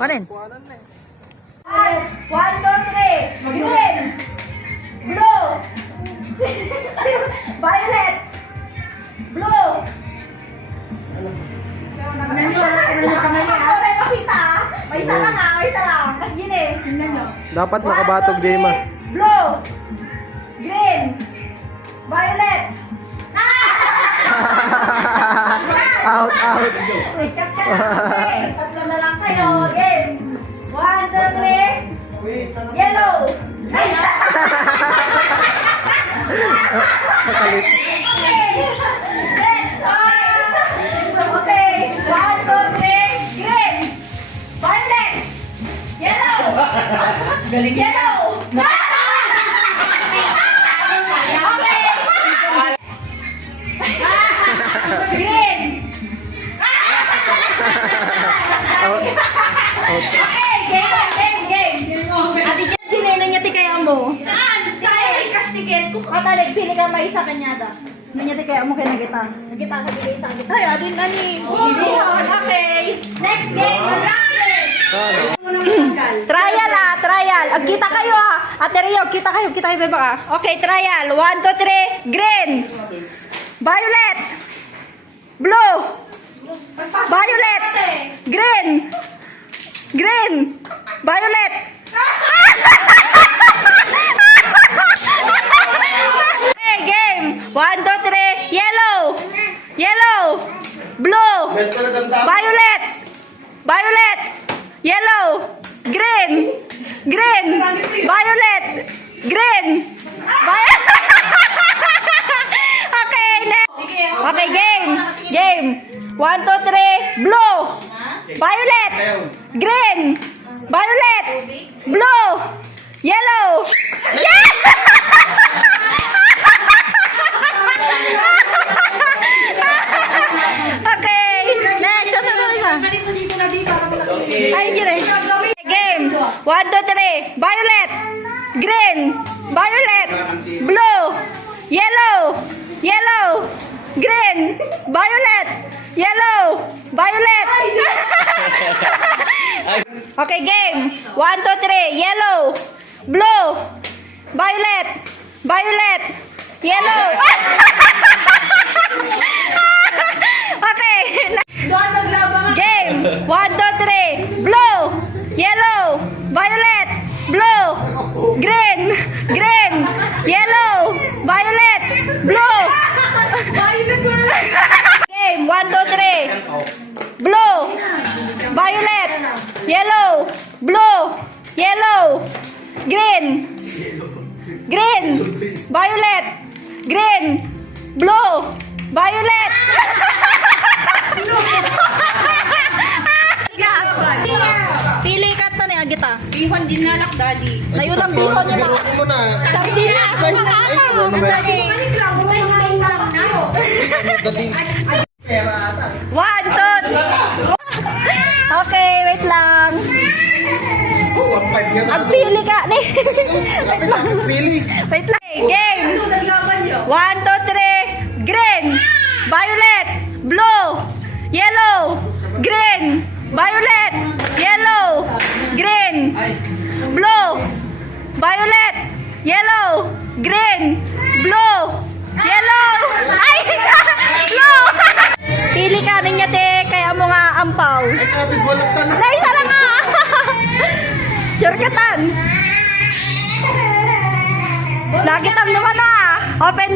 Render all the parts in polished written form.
Manin? 1, 2, 3. Green. Blue. Violet. Blue. Wala makita. May isa lang may isa lang. Kasi yun eh. Dapat makabatog game ah. Blue. Green. Violet. Out, out. Wait, cut ka na. Okay, tatlo na lang kayo. Game. 1, 2, 3. Yellow. Makalis. Okay. 1, 2, 3. Green. Violet. Yellow. Yellow. Green. Okay, game. Ati yan, dinena niya ti kaya mo. Sa'yo, cash ticket ko. Matalig, pili ka may isa kanya da. Niya ti kaya mo kaya nagita. Nagita ka di isa kita. Ay, adin na ni. Okay. Next game. Trial trial. Kita kayo Ate Rio, kita kayo ba? Okay, trial. 1, 2, 3. Green. Violet. Blue. Violet. Green. Green. Violet. Okay, game. 1, 2, 3. Yellow. Yellow. Blue. Violet. Violet. Yellow. Green. Green. Violet. Green. Violet. Okay, next. Okay, game. 1, 2, 3. Blue. Violet. Green. Violet. Blue. Yellow. Yes! Okay, next. Ay, gini. Game. 1, 2, 3. Violet. Green. Violet. Blue. Yellow. Yellow. Green. Violet. Yellow. Violet. Okay, game. 1, 2, 3. Yellow. Blue. Violet. Violet. Yellow. Okay. Game. 1, 2, 3. Blue. Yellow. Violet. Blue. Green. Green. Yellow. Violet. Blue. Game. 1, 2, 3. Blue. Violet. Yellow. Blue. Yellow. Green. Green. Violet. Green. Blue. Violet. Pili ka to niya kita. Bihon din nalak, daddy. Sayo lang bihon niya lang. Sardinas. One, two. Okay, wait lang. Agpili ka. Wait lang. Game. 1, 2, 3. Green. Violet. Blue. Yellow. Green. Violet. Yellow. Green. Blue. Violet. Yellow. Green. Blue. Yellow. Ay! Blue! Pili ka niya te, kaya mo nga ampaw. Na isa lang nga. Surkatan. Nagitam naman Open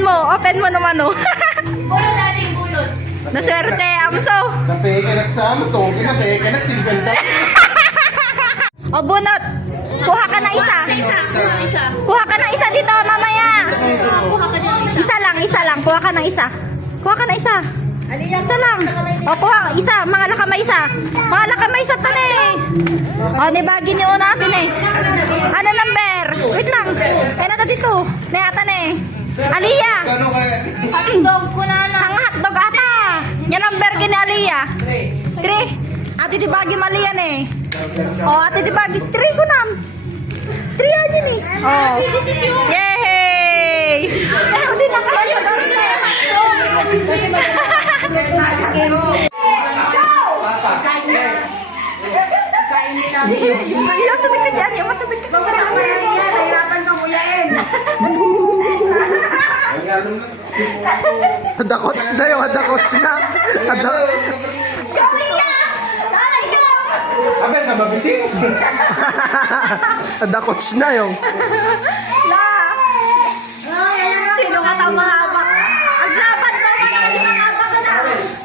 mo naman Bulot, daddy, bulot. Naswerte, amso. Napay ka nagsama to, napay ka nagsilbenta. O bunot. Kuha ka na isa. Kuha ka na isa dito mamaya. Isa lang. Kuha ka na isa. Isa lang. O kuha, isa. Mga lakamay isa tani. O, nibagi niyo natin Ano number? Wait lang. Kaya na dito. Nayata Aliyah. Hotdog ko na na. Ang hotdog ata. Yan number gini Aliyah. 3. Ate di bagi malian ate di bagi 3 ko nam. 3 aja nih. Oh. Yay! Hindi na kayo. Adakots na yung adakots na. Gawin niya! Talay ka! Abay, nababising. Adakots na yung. La! Sino nga tao mahaba? Aglaban ko ka rin!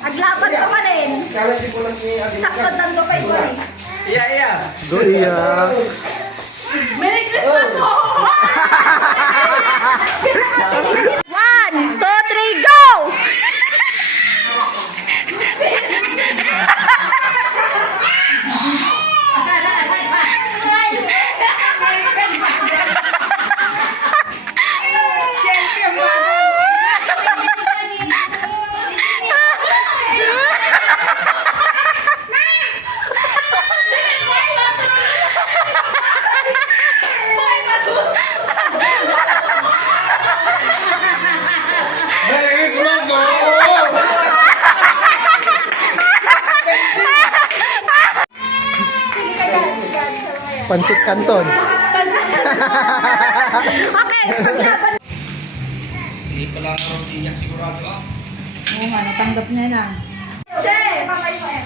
Aglaban ko ka rin! Sakto dando kay ko eh. Go iya. Merry Christmas po! 1, 2, 3, go! Pansit Canton. Okay, paglaban. Oo nga, natanggap niya na. Che, pamay mo eh.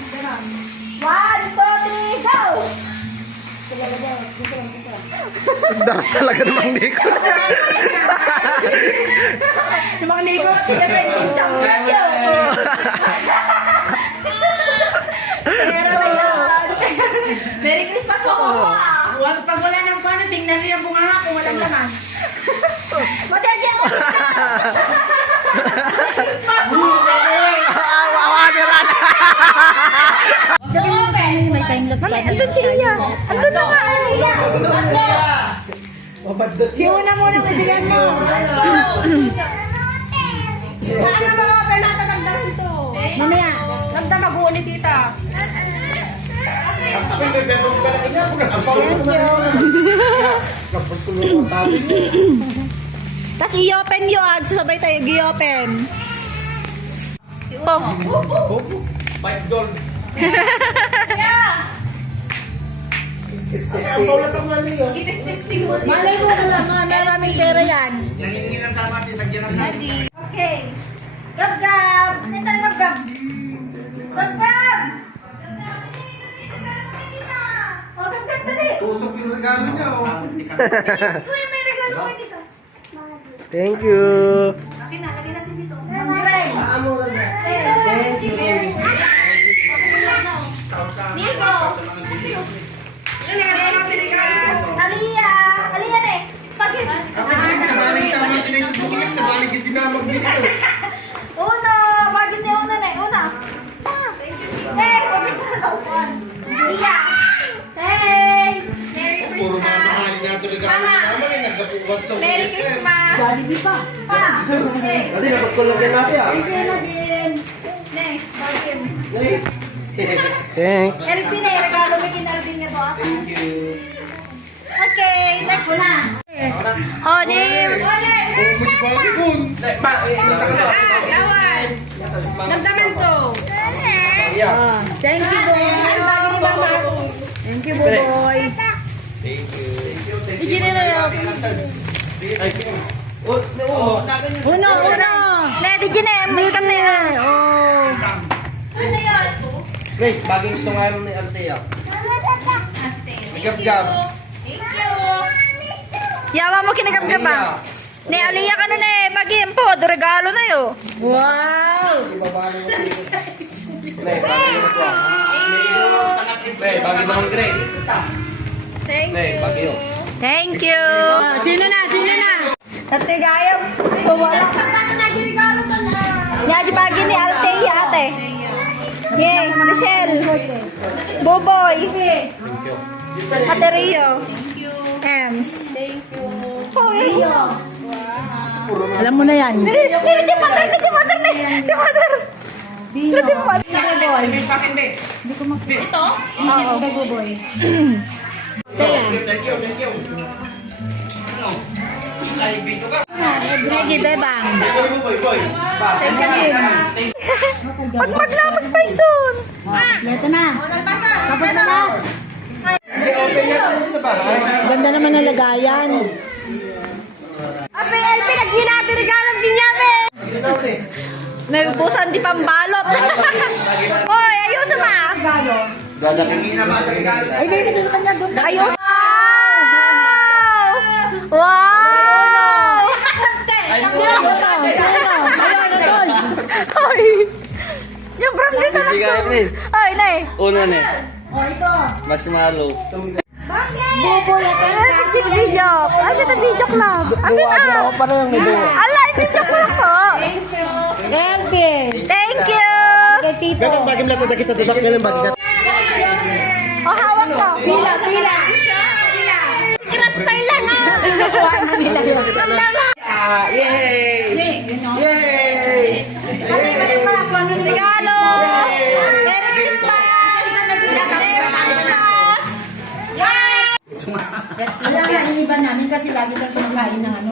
1, 2, 3, go! Sige, sige. Daras talaga namang Nico. Yung mga ligo, tiga tayo yung champion yun. Pero lang Merry Christmas po ko ah. Pag wala ng paano, tingnan nila bunga nga kung walang laman. Matiyagi ako. Awa nila na. May time lapse. Mami, andun si Iya. Andun na nga, Iya. Si una munang ibigyan mo. Ano mga pelata nagdahan to? Mamaya. Nagdanago ni tita. Tapos i-open yun. Sabay tayo i-open. Oh. Malay mo na lang, mga maraming pera yan. Okay. Gab-gab! Ano tayo gab-gab? Gab-gab! Oh, gab-gab dali! Tusok yung regalo niya, oh. Kuya, may regalo ko dito. Thank you. Akin na, lagyan natin dito. Mamray! Nico! Aliyah! Aliyah na eh! Spaghetti! Una! Bagay niya una na eh! Una! Hey! Huwag mo na daw! Aliyah! Hey! Merry Puro Christmas! mamahalin natin regalo naman eh. Nagkapuwag sa Merry ulis eh. Christmas! Jollibee pa. Pa! Okay! Dali, napagkul lang kayo natin ah. Ne, bagay. Thanks. Erpin eh, regalo may kinarabing niya to ata. Okay, next na. Onim. Nagdaman to. Thank you, boy. Thank you, boy. Iginin na yun. Uno. Ne, digin eh. May kam na yan. Oh. Ano yan? Wait, baging tungalan ni Althea. Gab-gab. Yawa mo kinagam-gam ba? Ne, Aliyah ka na ne. Bagim po, do regalo na yun. Wow. Ibabalo mo si... Nay, baging mo ito. Nay, baging naman Greg. Thank Nay, bagyo. Thank you. Sino na? Natigayam. Wala ka na regalo ka na. Nyadi bagi ni Althea ate. Yay, Michelle. Boboy. Ate Rio. Thank you. Ems. Hoy. Alam mo na yan. Di mother. Ito? Oo. Kay Buboy. Thank you. Gregi, bebang. Boy. Pag maglamag pa isun. Ito na. Tapos na lahat. I-open natin sa bahay. Ganda naman ng lagayan. Ape, LP, naghinabi regalo ng Binyamin. Naubusan di pambalot. Hoy, ayusin ma. Hindi na matagal. Ay, bigay ito sa kanya doon. Ayusin. Wow! Ay! Yung brand dito lang to. Ay, nay. Una na eh. O, ito. Marshmallow. Bobo yan. Video. Ay, ito video lang. Ano na? Ala, video lang po. Elvin. Thank you. Kay Tito. O, hawak ko. Pila, pila. Kirat pa lang ah. Yay! Yay! Regalo. Merry Christmas. Merry Christmas. Yay! Wala nga, iniba namin kasi lagi kang kumakain ng ano.